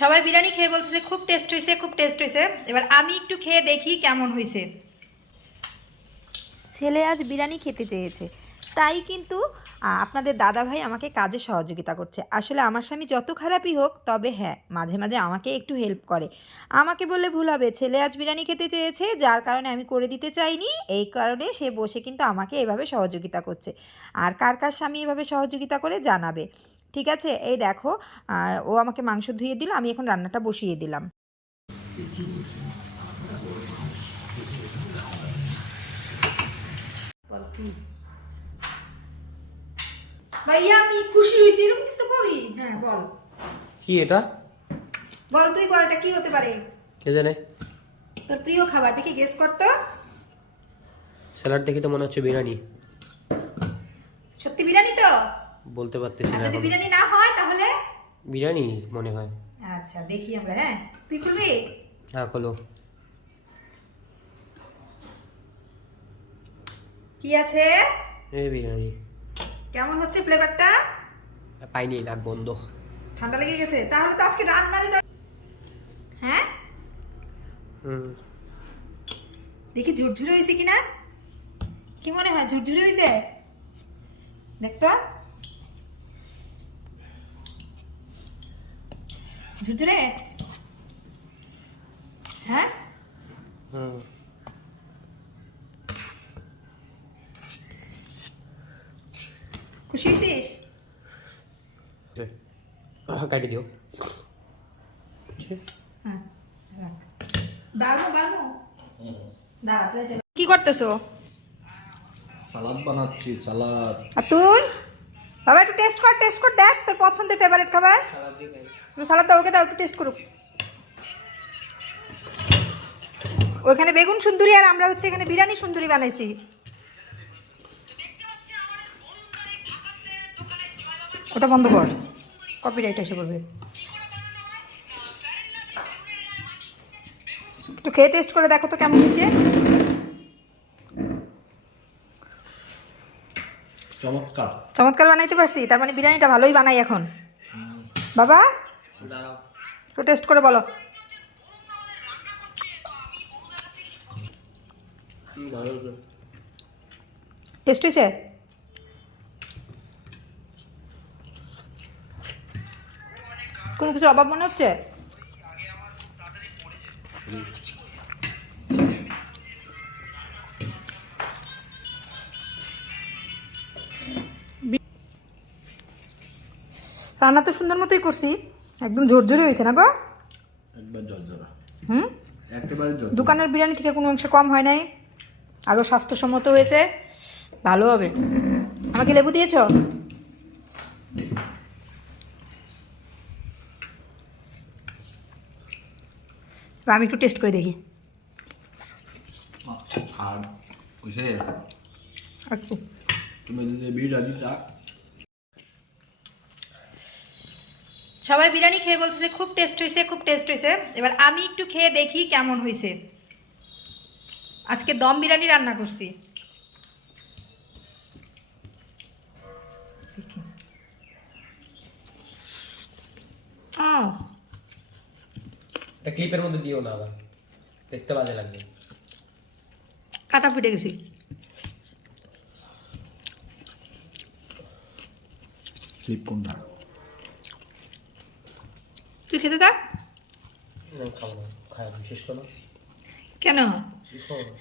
সবাই বিরিয়ানি খেয়ে বলতেছে খুব টেস্ট হয়েছে, খুব টেস্ট হয়েছে। এবার আমি একটু খেয়ে দেখি কেমন হয়েছে। ছেলে আজ বিরিয়ানি খেতে চেয়েছে, তাই কিন্তু আপনাদের দাদাভাই আমাকে কাজে সহযোগিতা করছে। আসলে আমার স্বামী যত খারাপই হোক, তবে হ্যাঁ, মাঝে মাঝে আমাকে একটু হেল্প করে। আমাকে বললে ভুল হবে, ছেলে আজ বিরিয়ানি খেতে চেয়েছে, যার কারণে আমি করে দিতে চাইনি, এই কারণে সে বসে কিন্তু আমাকে এভাবে সহযোগিতা করছে। আর কার কার স্বামী এভাবে সহযোগিতা করে জানাবে, ঠিক আছে? এই দেখো, ও আমাকে মাংস ধুয়ে দিল, আমি এখন রান্নাটা বসিয়ে দিলাম। ভাইয়া আমি খুশি হয়েছি, এরকম কিছু কবি? হ্যাঁ বল। কি এটা? বল, তুই বল, এটা কি হতে পারে? কে জানে। তোর প্রিয় খাবার, দেখি গেস কর তো। স্যালাড দেখে তো মনে হচ্ছে বিরিয়ানি। সত্যি বিরিয়ানি তো? বলতে পারতেছি না যদি এখন। বিরিয়ানি না হয় তাহলে? বিরিয়ানি মনে হয়। আচ্ছা দেখি আমরা। হ্যাঁ তুই খুলবি? হ্যাঁ খোলো। কি আছে? এই বিরিয়ানি। কেমন হচ্ছে ফ্লেভারটা? পাইনি, নাক বন্ধ। ঠান্ডা লেগে গেছে? তাহলে তো আজকে রান্না দিতে। হ্যাঁ দেখি ঝুরঝুরে হয়েছে কিনা। কি মনে হয়, ঝুরঝুরে হয়েছে? দেখতো ঝুরঝুরে। হ্যাঁ খুশি হয়েছিস? কাটি দিও। হ্যাঁ রাখ। বাড়বো বাড়বো। দাঁড়া প্লেটে। কি করতেছো? সালাদ বানাচ্ছি, সালাদ। আর তুই বাবা একটু টেস্ট কর, টেস্ট কর, দেখ তোর পছন্দের ফেভারিট খাবার। সালাদ দাও, ওকে দাও, একটু টেস্ট করুক। ওইখানে বেগুন সুন্দরী আর আমরা হচ্ছে এখানে বিরিয়ানি সুন্দরী বানাইছি। ওটা বন্ধ কর, কপিরাইট এসে পড়বে। একটু খেয়ে টেস্ট করে দেখো তো কেমন হয়েছে। চমৎকার। চমৎকার বানাইতে পারছি, তার মানে বিরিয়ানিটা ভালোই বানাই এখন। বাবা একটু টেস্ট করে বলো। টেস্ট হয়েছে? কোনো কিছু অভাব মনে হচ্ছে? রান্না তো সুন্দর মতোই করছি, একদম ঝরঝরে হয়েছে না গো? একবার জর্জরা। হুম, একেবারে জর্জরা। দোকানের বিরিয়ানি থেকে কোনো অংশে কম হয় নাই, আরও স্বাস্থ্যসম্মত হয়েছে, ভালো হবে। আমাকে লেবু দিয়েছো? আমি একটু টেস্ট করে দেখি। আর ওইসে একটু তুমি যদি বিরিয়ানি তা সবাই বিরিয়ানি খেয়ে বলতেছে খুব টেস্ট হয়েছে, খুব টেস্ট হয়েছে। এবার আমি একটু খেয়ে দেখি কেমন হয়েছে। আজকে দম বিরিয়ানি রান্না করছি। ক্লিপের মধ্যে দিও না, আবার দেখতে বাজে লাগবে। কাটা ফুটে গেছি। ক্লিপ কোনটা? তুই খেতে থাক। খাবো না, খাই শেষ করো। কেন? শেষ করো না।